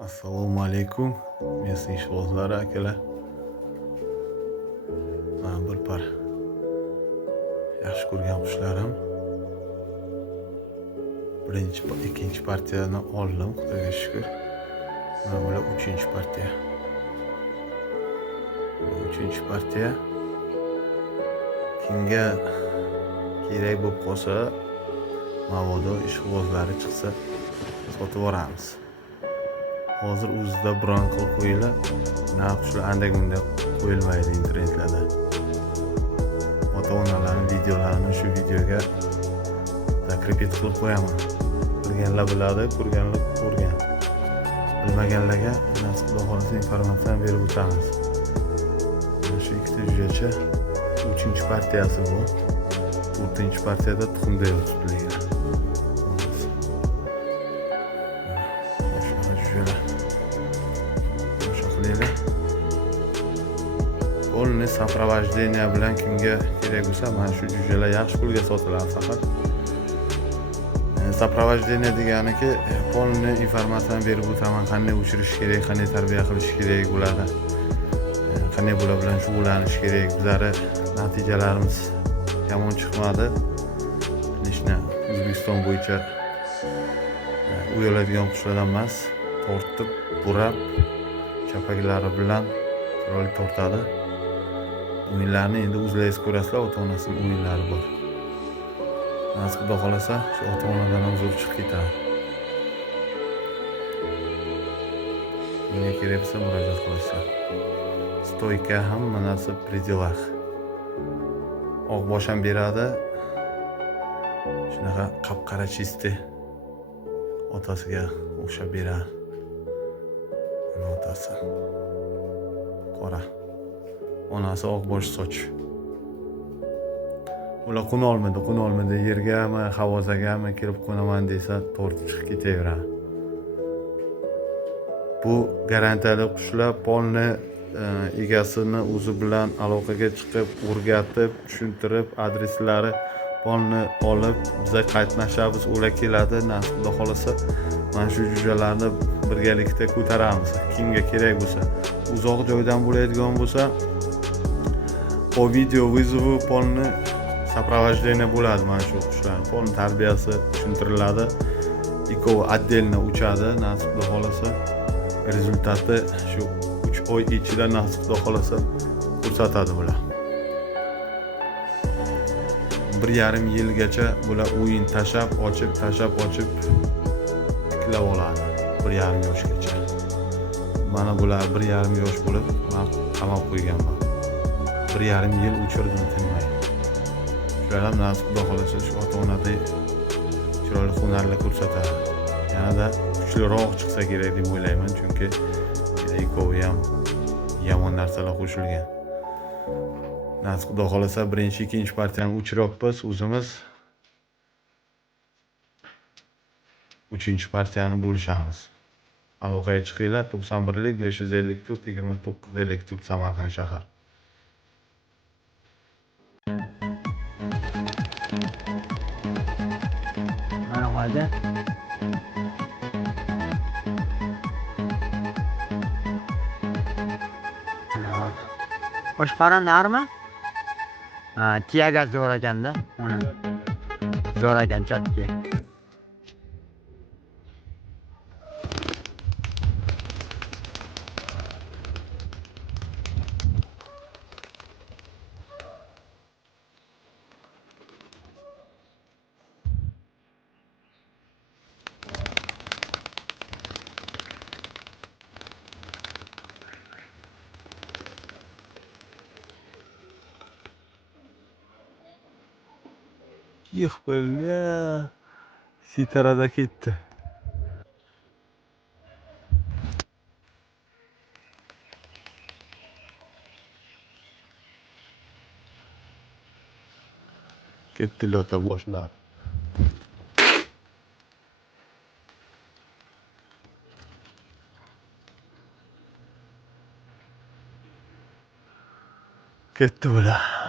Assalomu alaykum. Men ishbozlari akalar. Mana bir par yaxshi ko'rgan qushlarim. Birinchi, ikkinchi partiyani oldim, Xudoga shukr. Mana bular 3-partiya. 3-partiya. Kimga kerak bo'lib qolsa, mabodo ishbozlari chiqsa, sotib yuboramiz. Hozir o'zida bron qilib qo'yinglar. Qushlar andak bunda qo'yilmaydi internetlarda. Ota-onalarning videolarini shu videoga zakripet qilib qo'yaman. Bilganlar biladi, ko'rganlar ko'rgan. Bilmaganlarga nasib Xudo xolasa informatsiyani berib o'tamiz. Shu ikkita jo'jacha 3-partiyasi bu. 4-partiyada tuxumda yotibdilar. Polni soprovождение bilan kimga kerak bo'lsa, mana shu jo'jalar yaxshi pulga sotiladi faqat. Soprovождение deganiki, polni informatsiyani berib o'taman, qanday uchirish kerak, qanday tarbiya qilish kerak bo'ladi. Qanday bular bilan shug'ullanish kerak. Bizlari natijalarimiz yomon chiqmadi. Nishna O'zbekiston bo'yicha uyaladigan qushlardan emas, tortib, burab, chapaklari bilan chiroyli tortadi. O'yinlarni endi o'zlaringiz ko'rasizlar, ota-onasining o'yinlari bor. Nasib Xudo xolasa, shu ota-onadan ham zo'r chiqib ketadi. Menga kerak bo'lsa murojaat qilasiz. Stoyka hamma narsa predelах. Oqbosh ham beradi. Shunaqa qap-qara chisti. Otasiga o'xshab beradi. Mana otasi. Qora. Onasi oqbosh soch. Ular qo'nolmadi, yergami, havozagami kirib qo'naman desa, tortib chiqib ketaveradi. Bu garantiyali qushlar polni egasini o'zi bilan aloqaga chiqib, o'rgatib, tushuntirib, adreslari polni olib, biza qatnashamiz, ular keladi, nasib Xudo xolasa, mana shu jo'jalarni birgalikda ko'taramiz. Kimga kerak bo'lsa, uzoq joydan bo'ladigan bo'lsa, po video вызову polni soprovождение bo'ladi mana shu qushlar. Polni tarbiyasi tushuntiriladi. Ikkovi отдельно uchadi, nasib Xudo xolasa. Rezultati shu 3 oy ichida nasib Xudo xolasa ko'rsatadi bular. 1,5 yilgacha bular o'yin tashab, ochib tiklab oladi. 1,5 yoshgacha. Mana bular 1,5 yosh bo'lib, men qamab qo'yganman. 1,5 yil uchirdim tinmay. Shular ham nasib Xudo xolasa shu ota-onada chiroyli hunarlar ko'rsatadi. Yanada kuchliroq chiqsa kerak deb o'ylayman, chunki ikkovi ham yomon narsalar qo'shilgan. Nasib Xudo xolasa 1-2-partiyani uchiryapmiz o'zimiz. 3-partiyani bo'lishamiz. Aloqaga chiqinglar 91lik 554 2954 Samarqand shahar. Mana hozir oshqorin narmi? Tiyaga zo'r ekanda, uni. Zo'r ekan chatki. Yıx böyle sitarada ketdi. Ketdi lota boshlar. Ketdi bular.